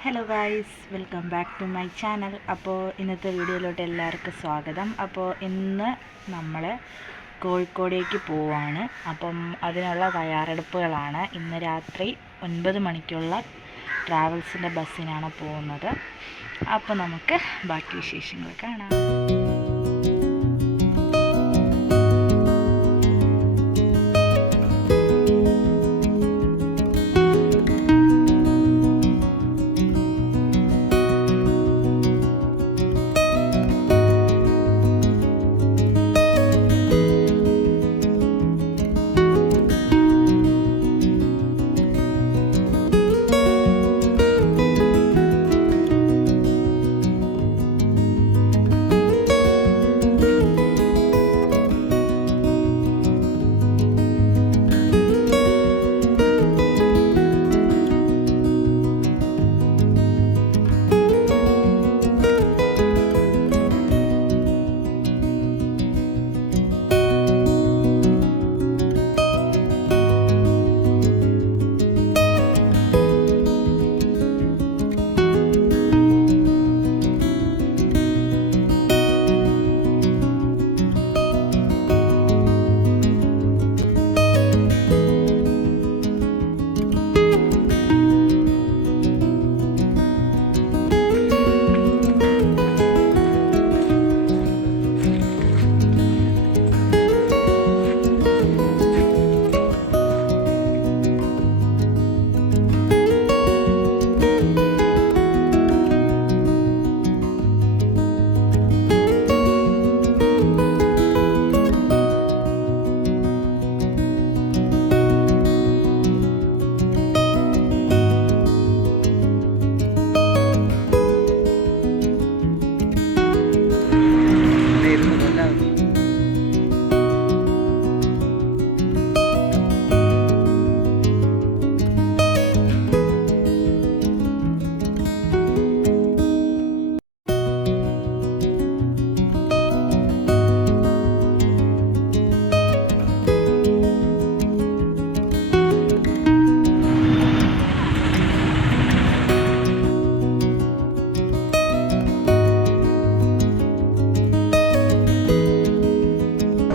Hello guys welcome back to my channel അപ്പോൾ ഇന്നത്തെ വീഡിയോയിലോട്ട് എല്ലാവർക്കും സ്വാഗതം. അപ്പോൾ ഇന്ന് നമ്മൾ കോഴിക്കോടേക്ക് പോവാണ്. അപ്പം അതിനുള്ള തയ്യാറെടുപ്പുകളാണ് ഇന്ന് രാത്രി ഒൻപത് മണിക്കുള്ള ട്രാവൽസിന്റെ ബസ്സിനാണ് പോകുന്നത്. അപ്പോൾ നമുക്ക് ബാക്കി വിശേഷങ്ങൾ കാണാം.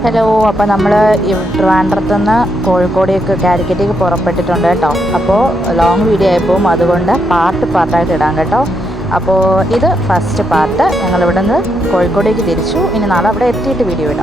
ഹലോ അപ്പോൾ നമ്മൾ ട്രിവാൻഡ്രത്തു നിന്ന് കോഴിക്കോടേക്ക് കാലിക്കറ്റേക്ക് പുറപ്പെട്ടിട്ടുണ്ട് കേട്ടോ. അപ്പോൾ ലോങ് വീഡിയോ ആയപ്പോൾ അതുകൊണ്ട് പാർട്ട് പാർട്ടായിട്ട് ഇടാം കേട്ടോ. അപ്പോൾ ഇത് ഫസ്റ്റ് പാർട്ട് ഞങ്ങൾ നിന്ന് കോഴിക്കോടേക്ക് തിരിച്ചു. ഇനി നാളെ അവിടെ എത്തിയിട്ട് വീഡിയോ ഇടാം.